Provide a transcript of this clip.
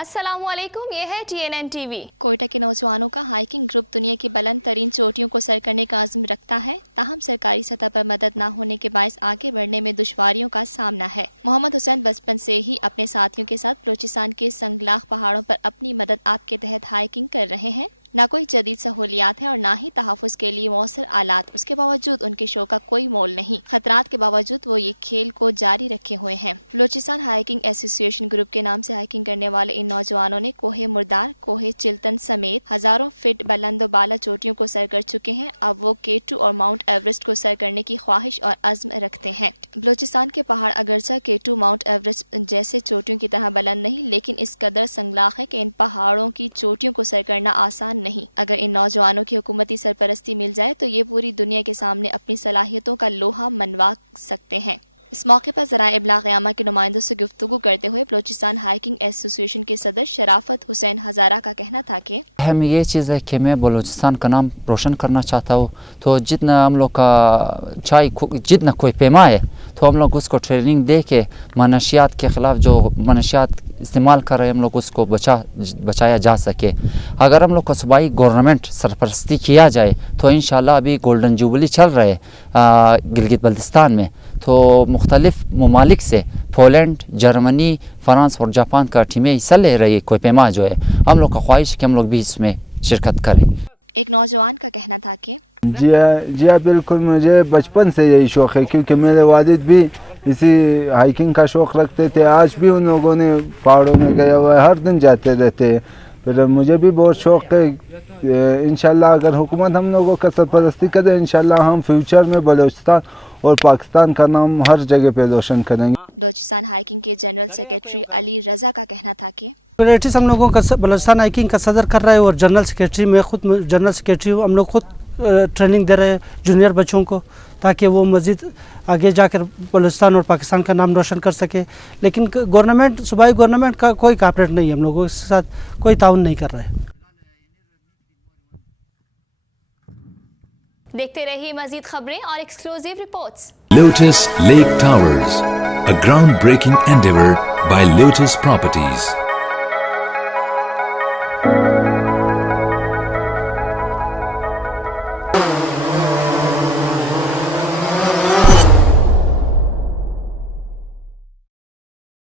अस्सलाम वालेकुम, ये है TNN TV। कोयटा के नौजवानों का हाइकिंग ग्रुप दुनिया की बुलंद तरीन चोटियों को सर करने का अज़्म रखता है, ताहम सरकारी सतह पर मदद न होने के बायस आगे बढ़ने में दुश्वारियों का सामना है। मोहम्मद हुसैन बचपन से ही अपने साथियों के साथ बलूचिस्तान के संगलाख पहाड़ों पर अपनी मदद आप के तहत हाइकिंग कर रहे हैं। ना कोई जदीद सहूलियात है और ना ही तहफ़्फ़ुज़ के लिए मौसर आलात। उसके बावजूद उनके शो का कोई मोल नहीं। खतरात के बावजूद वो ये खेल को जारी रखे हुए हैं। बलूचिस्तान हाइकिंग एसोसिएशन ग्रुप के नाम से हाइकिंग करने वाले इन नौजवानों ने कोहे मुर्दार, कोहे चिल्तन समेत हज़ारों फीट बुलंद बाला चोटियों को सर कर चुके हैं। अब वो K2 और माउंट एवरेस्ट को सर करने की ख्वाहिश और अज़्म रखते हैं। बलूचिस्तान के पहाड़ अगरचा K2 माउंट एवरेस्ट जैसे चोटियों की तरह बुलंद नहीं, लेकिन इस कदर संगलाख है कि इन पहाड़ों की चोटियों को सर करना आसान नहीं। अगर इन नौजवानों की हुकूमती सरपरस्ती मिल जाए तो ये पूरी दुनिया के सामने अपनी सलाहियतों का लोहा मनवा सकते हैं। इस मौके पर ज़राए इब्लाग़ क़यामा के नुमाइंदों से गुफ्तगू करते हुए बलूचिस्तान हाइकिंग एसोसिएशन के सदर शराफत हुसैन हज़ारा का कहना था कि अहम ये चीज़ है कि मैं बलूचिस्तान का नाम रोशन करना चाहता हूँ। तो जितना हम लोग का जितना कोई पैमा है तो हम लोग उसको ट्रेनिंग दे के मनशियात के ख़िलाफ़ जो मनशियात इस्तेमाल कर रहे हैं हम लोग उसको बचाया जा सके। अगर हम लोग को सूबाई गवर्नमेंट सरपरस्ती किया जाए तो इंशाल्लाह अभी गोल्डन जुबली चल रहे गिलगित बल्तिस्तान में, तो मुख्तलिफ ममालिक से पोलैंड, जर्मनी, फ्रांस और जापान का टीमें हिस्सा ले रही है। कोई पैमा जो है हम लोग का ख्वाहिश कि हम लोग भी इसमें शिरकत करें। एक नौजवान का कहना था कि जी हाँ बिल्कुल, मुझे बचपन से यही शौक़ है क्योंकि मेरे वालिद भी इसी हाइकिंग का शौक़ रखते थे। आज भी उन लोगों ने पहाड़ों में गया हुआ है, हर दिन जाते रहते हैं। फिर मुझे भी बहुत शौक़ है। इंशाल्लाह अगर हुकूमत हम लोगों का सरपरस्ती करे, इंशाल्लाह हम फ्यूचर में बलूचिस्तान और पाकिस्तान का नाम हर जगह पे रोशन करेंगे। बलूचिस्तान हाइकिंग के जनरल सेक्रेटरी अली रज़ा का कहना था कि हम लोगों का बलूचिस्तान हाइकिंग का सदर कर रहा है और जनरल सेक्रेटरी में खुद जनरल सेक्रेटरी हम लोग खुद ट्रेनिंग दे रहे हैं जूनियर बच्चों को, ताकि वो मज़ीद आगे जाकर बलूचिस्तान और पाकिस्तान का नाम रोशन कर सके। लेकिन गवर्नमेंट, सूबाई गवर्नमेंट का कोई कॉपरेट नहीं है, हम लोगों के साथ कोई ताउन नहीं कर रहा है। देखते रहिए मज़ीद खबरें और exclusive reports. Lotus Lake Towers, a groundbreaking endeavor by Lotus Properties.